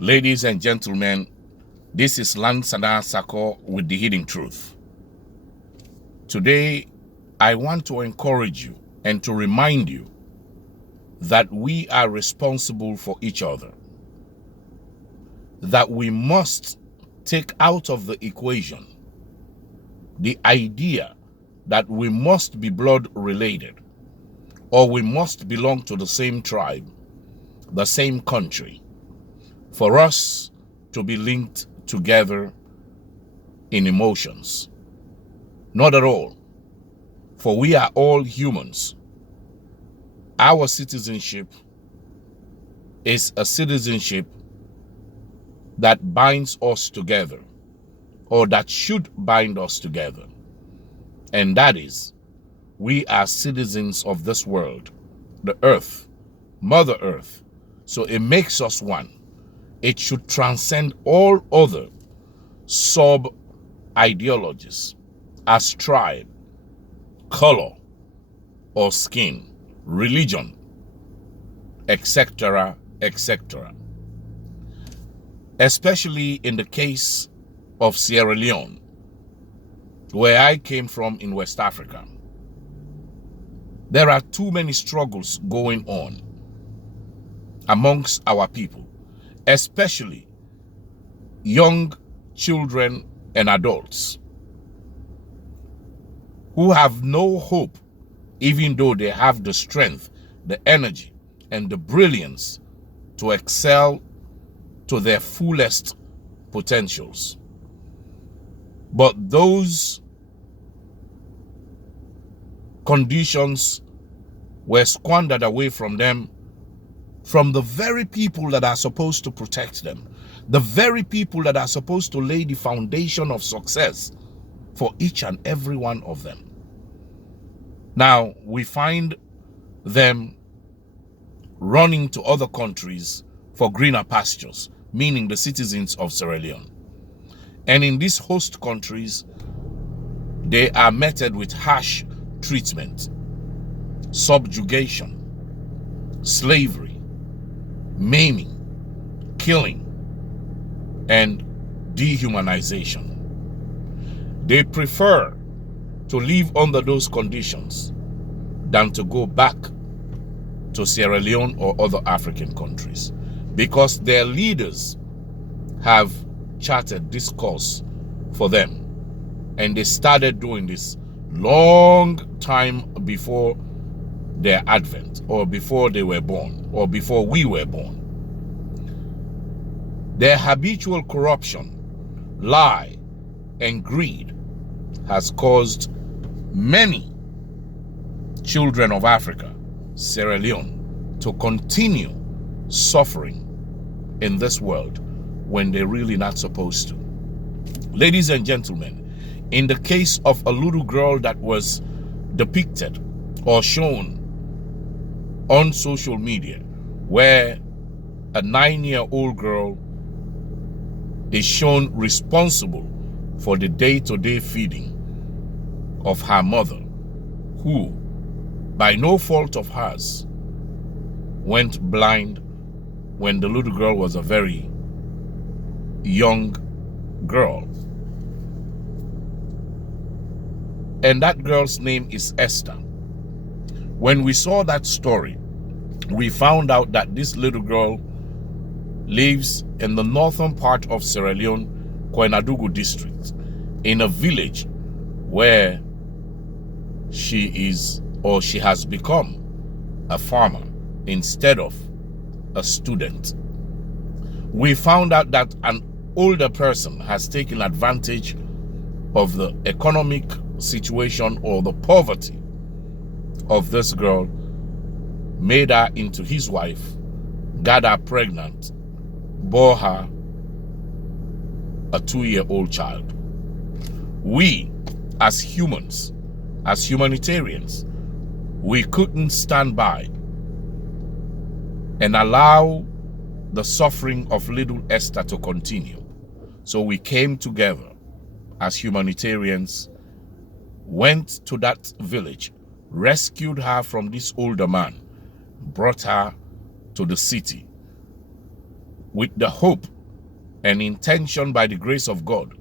Ladies and gentlemen, this is Lansana Sako with the Hidden Truth. Today, I want to encourage you and to remind you that we are responsible for each other, that we must take out of the equation the idea that we must be blood related or we must belong to the same tribe, the same country, for us to be linked together in emotions. Not at all, for we are all humans. Our citizenship is a citizenship that binds us together, or that should bind us together. And that is, we are citizens of this world, the earth, Mother Earth. So it makes us one. It should transcend all other sub-ideologies as tribe, color, or skin, religion, etc., etc. Especially in the case of Sierra Leone, where I came from in West Africa. There are too many struggles going on amongst our people, especially young children and adults who have no hope, even though they have the strength, the energy, and the brilliance to excel to their fullest potentials. But those conditions were squandered away from them, from the very people that are supposed to protect them, the very people that are supposed to lay the foundation of success for each and every one of them. Now, we find them running to other countries for greener pastures, meaning the citizens of Sierra Leone. And in these host countries, they are meted with harsh treatment, subjugation, slavery, maiming, killing, and dehumanization. They prefer to live under those conditions than to go back to Sierra Leone or other African countries, because their leaders have charted this course for them, and they started doing this long time before their advent, or before they were born, or before we were born. Their habitual corruption, lie, and greed has caused many children of Africa, Sierra Leone, to continue suffering in this world when they're really not supposed to. Ladies and gentlemen, in the case of a little girl that was depicted or shown on social media, where a 9-year-old girl is shown responsible for the day-to-day feeding of her mother, who, by no fault of hers, went blind when the little girl was a very young girl. And that girl's name is Esther. When we saw that story, we found out that this little girl lives in the northern part of Sierra Leone, Koinadugu district, in a village where she is, or she has become, a farmer instead of a student. We found out that an older person has taken advantage of the economic situation or the poverty of this girl, made her into his wife, got her pregnant, bore her a 2-year-old child. We, as humans, as humanitarians, we couldn't stand by and allow the suffering of little Esther to continue. So we came together as humanitarians, went to that village, rescued her from this older man, brought her to the city, with the hope and intention by the grace of God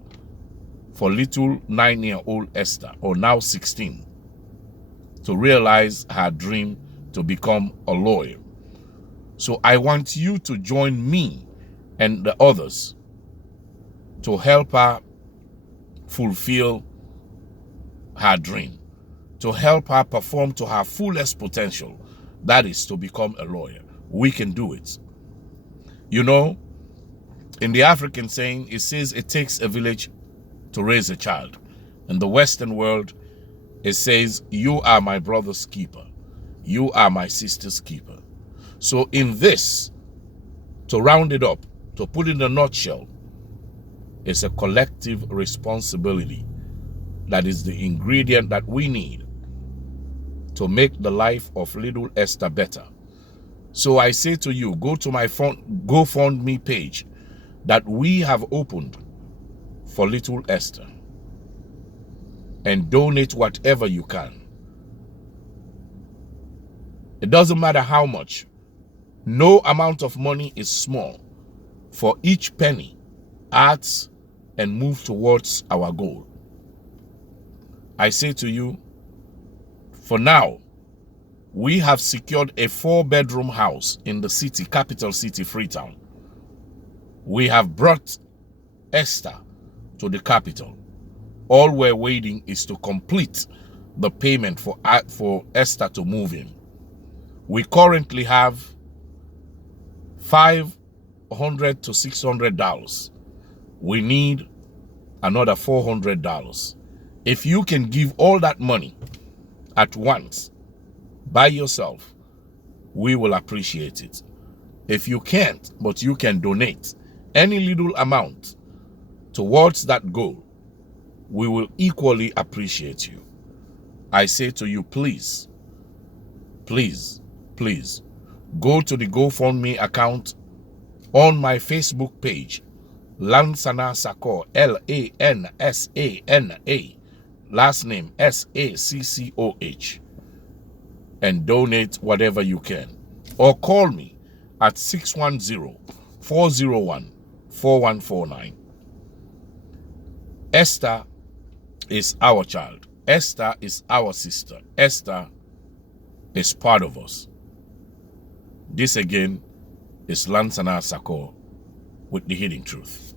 for little 9-year-old Esther, or now 16, to realize her dream to become a lawyer. So I want you to join me and the others to help her fulfill her dream, to help her perform to her fullest potential, that is to become a lawyer. We can do it. You know, in the African saying, it says it takes a village to raise a child. In the Western world, it says, you are my brother's keeper. You are my sister's keeper. So in this, to round it up, to put it in a nutshell, it's a collective responsibility that is the ingredient that we need to make the life of little Esther better. So I say to you, go to my GoFundMe page that we have opened for little Esther and donate whatever you can. It doesn't matter how much. No amount of money is small. For each penny adds and move towards our goal. I say to you, for now, we have secured a 4-bedroom house in the city, capital city, Freetown. We have brought Esther to the capital. All we're waiting is to complete the payment for Esther to move in. We currently have $500 to $600. We need another $400. If you can give all that money at once by yourself, we will appreciate it. If you can't, but you can donate any little amount towards that goal, we will equally appreciate you. I say to you, please, please, please, go to the GoFundMe account on my Facebook page, Lansana Sakor, Lansana, last name Saccoh, and donate whatever you can. Or call me at 610-401-4149. Esther is our child. Esther is our sister. Esther is part of us. This again is Lansana Sakor with the hidden truth.